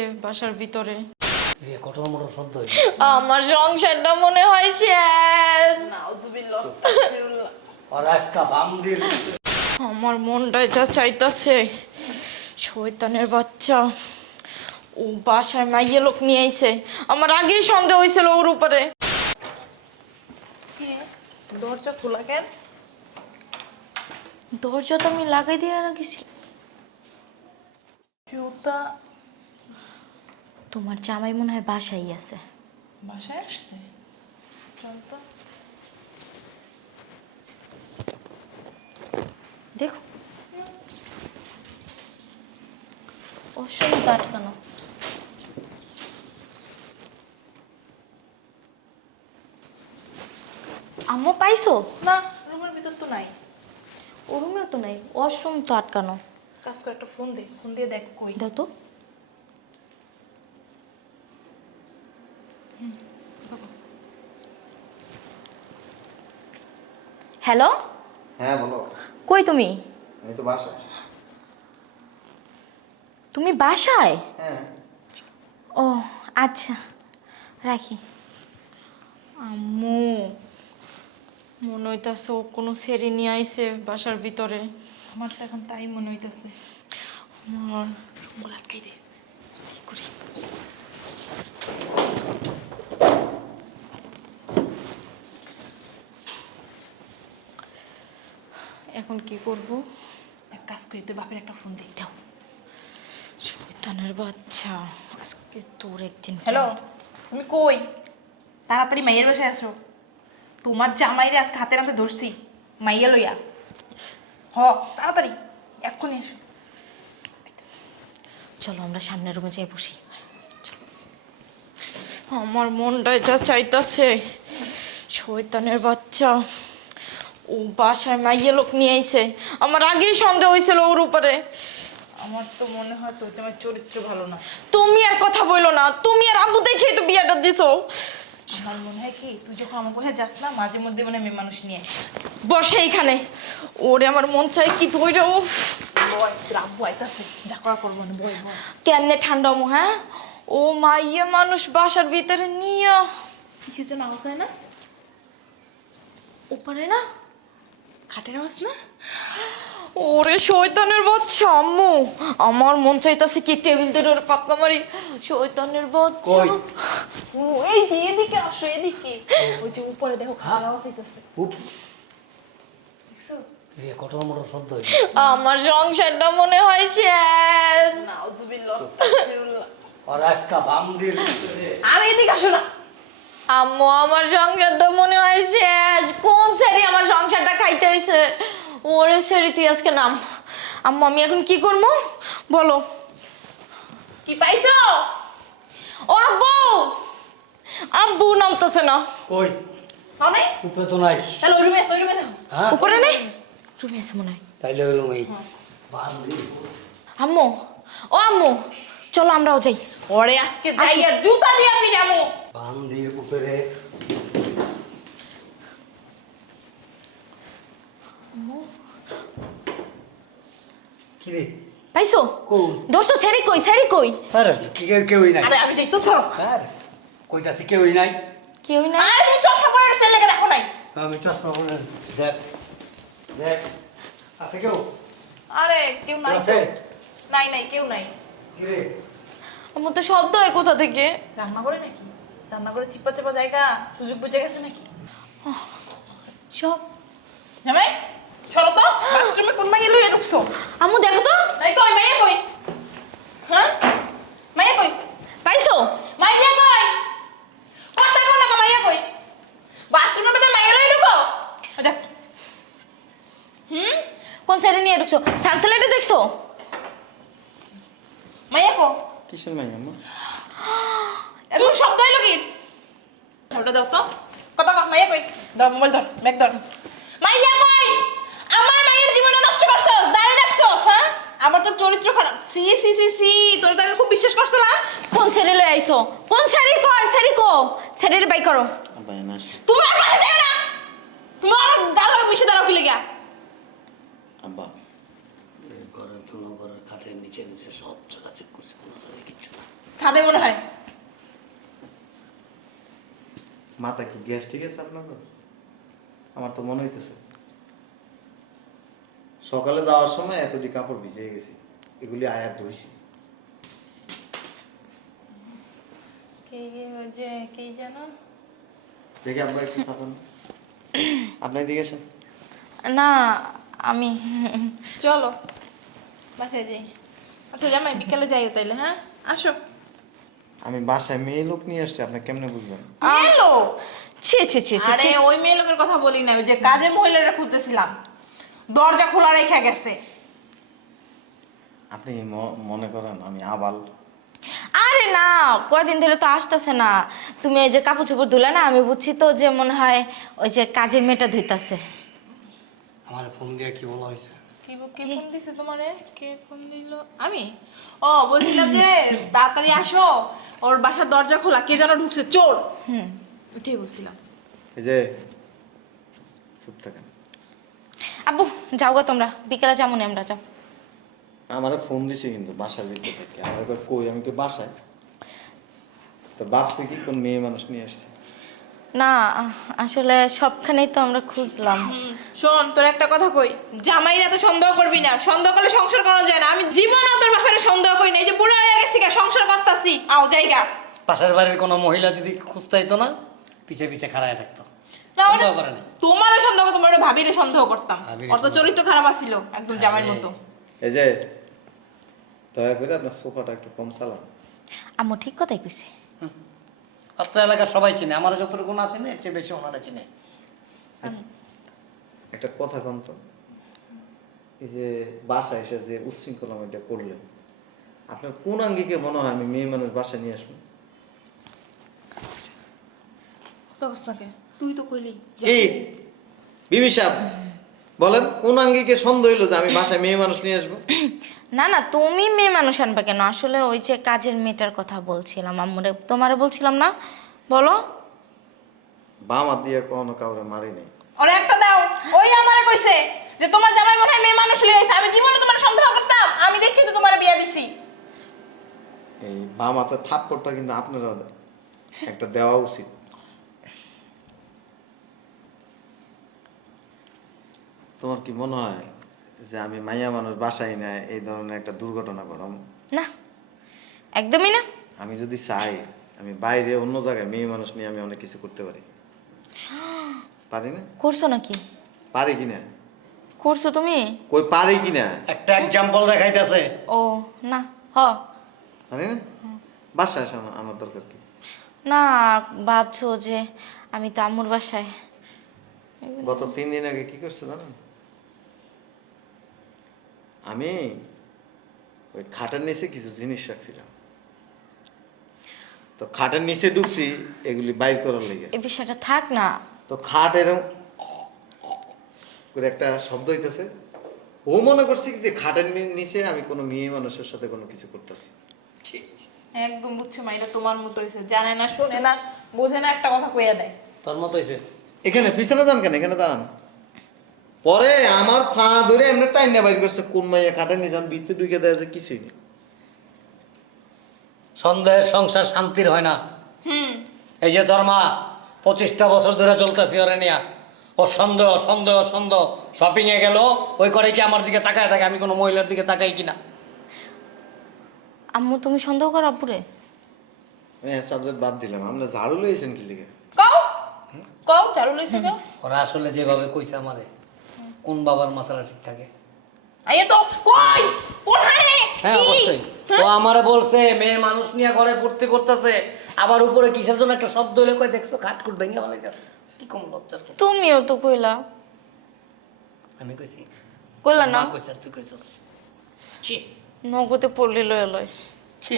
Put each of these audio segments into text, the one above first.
আইছে বাসার ভিতরে। রে কঠোর মোটর শব্দ হইল। আমার সংসারটা মনে হয় শেষ। আর আজকা বামদির আমার মনটাই যা চাইতাছে শয়তানের বাচ্চা। ও বাসায় মাইয়ে লোক নিয়ে আইছে। আমার আগেই সন্দেহ হয়েছিল ওর উপরে। দরজা খোলা কেন? দরজা তো আমি লাগাই দিয়ে রাখিছি জুতা তোমার জামাই মনে হয় বাসাই আছে। বাসায় আসছে? চল তো। দেখো। অসম্ভব আটকানো। আম্মু পাইছো? না রুমের ভিতর তো নাই। ও রুমেও তো নাই? অসম তো আটকানো। কাজ করে একটা ফোন দে। ফোন দিয়ে দেখ কই। দাও তো। হ্যালো? হ্যাঁ বলো। কই তুমি? আমি তো বাসায়। তুমি বাসায়? হ্যাঁ। ও আচ্ছা রাখি। আম্মু মনে হইতাছে ও কোনো সেরি নিয়ে আইছে বাসার ভিতরে। আমার তো এখন তাই মনে হইতাছে। আমার রুমগুলো আটকাই দে। কি করি? এখন কি করব? এক কাজ করি তোর বাপের একটা ফোন দিই দাও। শয়তানের বাচ্চা আজকে তোর একদিন হ্যালো তুমি কই? তাড়াতাড়ি মাইয়ের বাসায় আছো তোমার জামাইরে আজকে হাতে নাতে ধরছি মাইয়া লইয়া। হ তাড়াতাড়ি এক্ষুনি এসো চলো আমরা সামনের রুমে যাই বসি। চলো। আমার মনটাই যা চাইতাছে। শয়তানের বাচ্চা। ও বাসায় মাইয়ে লোক নিয়ে আইছে। আমার আগেই সন্দেহ হয়েছিল ওর উপরে। আমার তো মনে হয় তো তোমার চরিত্র ভালো না। তুমি আর কথা বইলো না। তুমি আর আব্বু দেখেই তো বিয়েটা দিছো। আমার মনে হয় কি তুই যখন আমার কোথায় যাস না মাঝে মধ্যে মানে মেয়ে মানুষ নিয়ে। বসে এইখানে। ওরে আমার মন চাই কি ধৈর্য তোর আব্বু আইতাছে। যা করা করব না বয় বয়। কেমনে ঠান্ডা মো হ্যাঁ? ও মাইয়ে মানুষ বাসার ভিতরে নিয়ে। জন্য আওয়াজ হয় না? উপরে না? খাটের আওয়াজ না ওরে শয়তানের বাচ্চা আম্মু। আমার মন চাইতাছে কি টেবিল ধরে ওরে পাক্কা মারি। শয়তানের বাচ্চা। কই? এই যে এদিকে আসো এদিকে। ওই যে উপরে দেখো খাটের আওয়াজ আইতাছে উপ দেখছ? রে কঠোর মোটর শব্দ হইল। আমার সংসারটা মনে হয় শেষ। নাউজুবিল্লাহ আস্তাগফিরুল্লাহ। আর আজকা বামদির আর এদিকে আসো না। আম্মু আমার সংসারটা মনে হয় শেষ। কোন সেরি আমার সংসারটা খাইতে হয়েছে ওরে সেরি তুই আজকে নাম। আম্মু আমি এখন কি করব? বলো। কি পাইছো? ও আব্বু! আব্বু নামতেছে না। কই? মানে উপরে তো নাই। তাহলে ওই রুমে আসো ওই রুমে হ্যাঁ। উপরে নেই? রুমে আছে মনে হয়। তাইলে ওই রুমেই। আম্মু ও আম্মু চলো আমরাও যাই। ওরে আজকে যাইয়া জুতা দিয়া পিরামু। বামদির উপরে। কি রে পাইছো? কোন দোস্ত সেরি কই সেরি কই। আরে কি কেউ কেউই নাই? আরে আমি যাই তো আর কইতাছি কেউই নাই। কেউই না আরে তুমি চশমা পরে সেল লেগে দেখো নাই। আমি চশমা পরে দেখ দেখ। আছে কেউ? আরে কেউ নাই আছে? নাই নাই কেউ নাই। কি রে আমার তো শব্দ হয় কোথা থেকে? রান্না করে নাকি? রান্না করে চিপা চাপা জায়গা সুযোগ বুঝে গেছে নাকি? সব জামাই চলো তো। বাথরুমে কোন মাইয়া লইয়া ঢুকছো? আম্মু দেখো তো। নাই কই মাইয়া কই? হ্যাঁ? মাইয়া কই? পাইছো? মাইয়া কই? কথা কোন না মাইয়া কই? বাথরুমের মধ্যে মাইয়া লইয়া ঢুকো? দেখ। হুম? কোন সাইডে নিয়ে ঢুকছো? সানসেলাইটে দেখছ? মাইয়া কো? কিসের মাইয়া মা এখন শব্দ হইল কি ওটা দাও তো কথা কও মাইয়া কই? ধর মোবাইল ধর ব্যাগ ধর। মাইয়া কই? আমার মাইয়ের জীবনটা নষ্ট করছস দাঁড়িয়ে রাখছস হ্যাঁ? আমার তো চরিত্র খারাপ। সি সি সি সি তোর তো খুব বিশ্বাস করছিলাম। কোন সাইডে লই আইছো? কোন সাইডে কয় সাইডে কো? সাইডে বাই করো। তুমি আর কাছে যাবে না। তুমি আর গাল মিশে দাঁড়াও কি লেগা আব্বা। ঘরের তুলো ঘরের খাটের নিচে নিচে সব জায়গা চেক করছে কোনো জায়গায় কিচ্ছু না ছাদে মনে হয়। মাথা কি গ্যাস ঠিক আছে আপনার? আমার তো মনে হইতেছে। সকালে যাওয়ার সময় এতটি কাপড় ভিজে গেছি এগুলি আয়া ধুইছি কে যে কে জানো দেখি আপনার একটু থাকুন। আপনার দিকে আসেন। না আমি। চলো বাসায় যাই। আচ্ছা জামাই বিকালে যাই তাইলে হ্যাঁ? আসো। আমি বাসায় মেয়ে লোক নিয়ে আসছি আপনি কেমনে বুঝলেন এলো ছি ছি ছি ছি আরে ছি। ওই মেয়ে লোকের কথা বলি না ওই যে কাজে মহিলারা খুঁজতেছিলাম। দরজা খোলা রেখে গেছে। আপনি ম- মনে করেন আমি আবাল? আরে না কয়দিন ধরে তো আসতেছে না। তুমি এই যে কাপড় চোপড় ধুলে না আমি বুঝছি তো যে মনে হয় ওই যে কাজের মেয়েটা ধুইতাছে। আমার ফোন দিয়ে কি বলা হয়েছে? কি কে ফোন দিছে তোমারে? কে ফোন দিল? আমি? ও বলছিলাম যে তাড়াতাড়ি আসো ওর বাসার দরজা খোলা কে যেন ঢুকছে চোর। হুম। ওইটাই বলছিলাম। এই যে চুপ থাকেন। আব্বু যাও গো তোমরা বিকেলে যাব নি আমরা যাও। আমার ফোন দিছে কিন্তু বাসার ভিতর থেকে। আমার কই, কই আমি তো বাসায়। তো ভাবছি কি কোন মেয়ে মানুষ নিয়ে আসছে। না আসলে সবখানেই তো আমরা খুঁজলাম। শোন তোর একটা কথা কই জামাইরা তো সন্দেহ করবি না। সন্দেহ করলে সংসার করা যায় না। আমি জীবনও তোর ব্যাপারে সন্দেহ করি না। এই যে বুড়ো হয়ে গেছি সংসার করতাছি। আও জায়গা পাশের বাড়ির কোনো মহিলা যদি খুঁজতাইতো না পিছে পিছে খাড়ায় থাকতো। মানে সন্দেহ করে না তোমারও সন্দেহ করতাম তোমার ভাবিরে সন্দেহ করতাম। অত চরিত্র খারাপ আছিল একদম জামাইয়ের মতো। এই যে দয়া করে আপনার সোফাটা একটু কম চালান। আম্মু ঠিক কথাই কইছে। অত্র এলাকার সবাই চিনে আমার যতটুকু না চিনে এর চেয়ে বেশি ওনারা চিনে। একটা কথা কম তো এই যে বাসায় এসে যে উচ্ছৃঙ্খলা এটা করলেন আপনার কোন আঙ্গিকে মনে হয় আমি মেয়ে মানুষ বাসায় নিয়ে আসব? তুই তো কইলি কি? বিবি সাহেব বলেন কোন আঙ্গিকে সন্দেহ হইল যে আমি বাসায় মেয়ে মানুষ নিয়ে আসব? না না তুমি মেয়ে মানুষ আনবা কেন? আসলে ওই যে কাজের মেয়েটার কথা বলছিলাম আম্মুরে তোমারে বলছিলাম না? বলো। বাম হাত দিয়ে কখনো কাউরে মারি নেই। ওরে একটা দাও ওই আমারে কইছে যে তোমার জামাই মনে হয় মেয়ে মানুষ লিয়ে আইছে আমি জীবনে তোমার সন্দেহ করতাম আমি দেখি তো তোমার বিয়া দিছি। এই বাম হাতের থাপ্পড়টা কিন্তু আপনারও একটা দেওয়া উচিত। তোমার কি মনে হয় যে আমি মাইয়া মানুষ বাসায় না এই ধরনের একটা দুর্ঘটনা ঘটাম? না একদমই না। আমি যদি চাই আমি বাইরে অন্য জায়গায় মেয়ে মানুষ নিয়ে আমি অনেক কিছু করতে পারি। পারি না? করছ নাকি? পারি কিনা? করছ তুমি? কই পারি কিনা? একটা এক্সাম্পল দেখাইতেছে। ও না হ। পারি না? বাসায় আসা আমার- আমার দরকার কি? না ভাবছ যে আমি তো আম্মুর বাসায়। গত তিন দিন আগে কি করছ জানেন আমি ওই খাটের নিচে কিছু জিনিস রাখছিলাম। তো খাটের নিচে ঢুকছি এগুলি বাইর করার লেগে। এই বিষয়টা থাক না। তো খাট এরকম করে একটা শব্দ হইতেছে। ও মনে করছে যে খাটের নিচে আমি কোনো মেয়ে মানুষের সাথে কোনো কিছু করতেছি। একদম বুঝছ মা এটা তোমার মতো হইছে। জানে না শোনে না বোঝে না একটা কথা কইয়া দেয়। তোর মতো হয়েছে এখানে পিছনে দাঁড়ান কেন? এখানে দাঁড়ান। পরে আমার ফা ধরে এমনি টাইম বাইর করছে কোন মাইয়া নিচে আমি ভিতরে ঢুকে দেয় যে কিছুই নেই। সন্দেহের সংসার শান্তির হয় না। হুম। এই যে তোর মা পঁচিশটা বছর ধরে চলতেছি ওরে নিয়া। ও সন্দেহ সন্দেহ সন্দেহ শপিং এ গেল ওই করে কি আমার দিকে তাকায় থাকে? আমি কোনো মহিলার দিকে তাকাই কিনা? আম্মু তুমি সন্দেহ কর আব্বুরে আমি সাবজেক্ট বাদ দিলাম। আমরা ঝাড়ু লইছেন কি লিখে কও। কও চালু লইছে ওরা আসলে যেভাবে কইছে আমারে। কোন বাবার মাথাটা ঠিক থাকে? আইয়া তো কই? কোন হ্যাঁ কি? অবশ্যই। ও আমারে বলছে মেয়ে মানুষ নিয়ে ঘরে পড়তে করতেছে আবার উপরে কিসের জন্য একটা শব্দ হলে কই দেখছ খাটকুট ভেঙে ফেলাইতেছে। কি কম লজ্জার কথা। তুমিও তো কইলা। আমি কইছি কইলা না? মা কইছে আর তুই কইছস। ছি। নগদে পড়লি লয়ে লয়। ছি।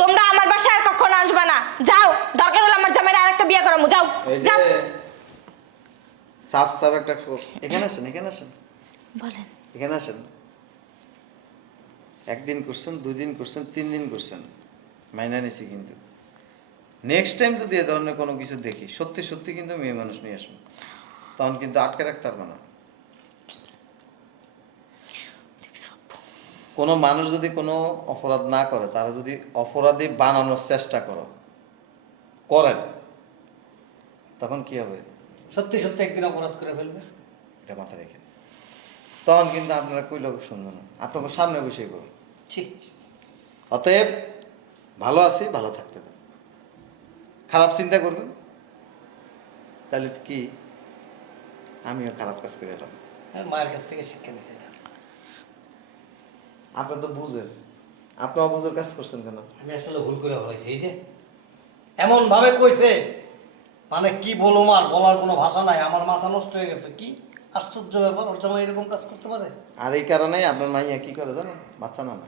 তোমরা আমার বাসায় আর কখনো আসবে না। যাও দরকার হলে আমার জামাইরা আরেকটা বিয়ে করামু। যাও এই যে যাও। সাফ সাফ একটা এখানে আসেন এখানে আসেন। বলেন। এখানে আসেন। একদিন করছেন দুই দিন করছেন তিন দিন করছেন। মাইনা নিছি কিন্তু। নেক্সট টাইম যদি এ ধরনের কোনো কিছু দেখি সত্যি সত্যি কিন্তু মেয়ে মানুষ নিয়ে আসব। তখন কিন্তু আটকে রাখতে পারব না। কোনো মানুষ যদি কোনো অপরাধ না করে তারা যদি অপরাধী বানানোর চেষ্টা করো করেন তখন কি হবে? সত্যি সত্যি একদিন অপরাধ করে ফেলবে? এটা মাথায় রেখেন তখন কিন্তু আপনারা কই লোক শুনবেন না। আপনাকে সামনে বসে করুন ঠিক অতএব ভালো আছি ভালো থাকতে দেন খারাপ চিন্তা করবেন তাহলে কি আমিও খারাপ কাজ করে এলাম। হ্যাঁ, মায়ের কাছ থেকে শিক্ষা নিয়েছে এটা। আপনি তো বুঝেন। আপনি বুঝের কাজ করছেন কেন? আমি আসলে ভুল করে হয়েছে এই যে এমন ভাবে কইছে মানে কি বলব আর বলার কোনো ভাষা নাই আমার মাথা নষ্ট হয়ে গেছে। কি আশ্চর্য ব্যাপার ওর জামাই এরকম কাজ করতে পারে? আর এই কারণেই আপনার মাইয়া কি করে জানেন? বাচ্চা না না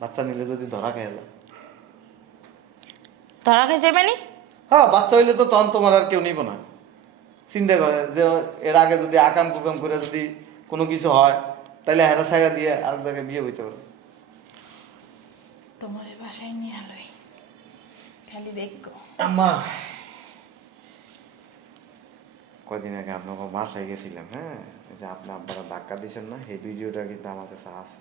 বাচ্চা নিলে যদি ধরা খেয়ে যায়। ধরা খেয়ে যাবে নি হ্যাঁ বাচ্চা হইলে তো তখন তোমার আর কেউ নিব না। চিন্তা করে যে এর আগে যদি আকাম কুকাম করে যদি কোনো কিছু হয় তাহলে হেরা ছাগা দিয়ে আরেক জায়গায় বিয়ে হইতে পারে তোমার বাসায় নিয়ে আলোই খালি দেখো আম্মা। কয়দিন আগে আপনার বাসায় গেছিলাম হ্যাঁ? ওই যে আপনি আব্বারা ধাক্কা দিয়েছেন না এই ভিডিওটা কিন্তু আমার কাছে আছে।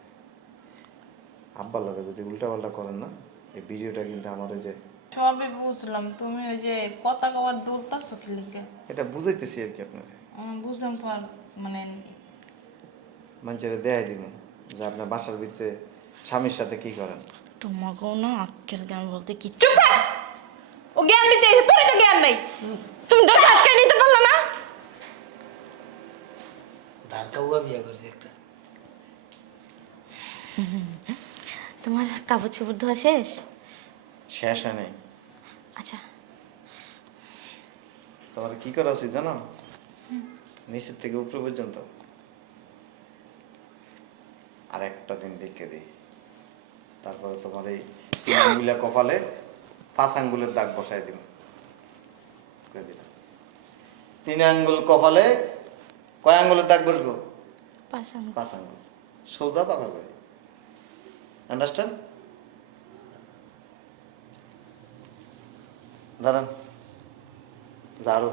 আব্বার লোকে যদি উল্টাপাল্টা করেন না এই ভিডিওটা কিন্তু আমার ওই যে সবই বুঝলাম। তুমি ওই যে কথা কবার দৌড়তাছো কি লিখে? এটা বুঝাইতেছি আর কি আপনার। বুঝলাম তো আর মানে মানুষের দেয়াই দিব যে আপনার বাসার ভিতরে স্বামীর সাথে কি করেন। তোমাকেও না আক্কেল জ্ঞান বলতে কি চুপ থাক ও জ্ঞান দিতে এসে তোরই তো জ্ঞান নেই। তুমি তো আটকে নিতে পারলে না? ধাক্কা বিয়ে করছে একটা। তোমার কাপড় চোপড় ধোয়া শেষ? শেষ হয় নাই আচ্ছা। তোমার কি করা উচিত জানো? নিচের থেকে উপরে পর্যন্ত। আর একটা দিন দেখে দিই। তারপরে তোমার এই কপালে পাঁচ আঙ্গুলের দাগ বসাই দিব দিলাম। তিন আঙ্গুল কপালে কয় আঙ্গুলের দাগ বসবো? পাঁচ আঙ্গুল। সোজা পাকার করে আন্ডারস্ট্যান্ড দাঁড়ান। ঝাড়ু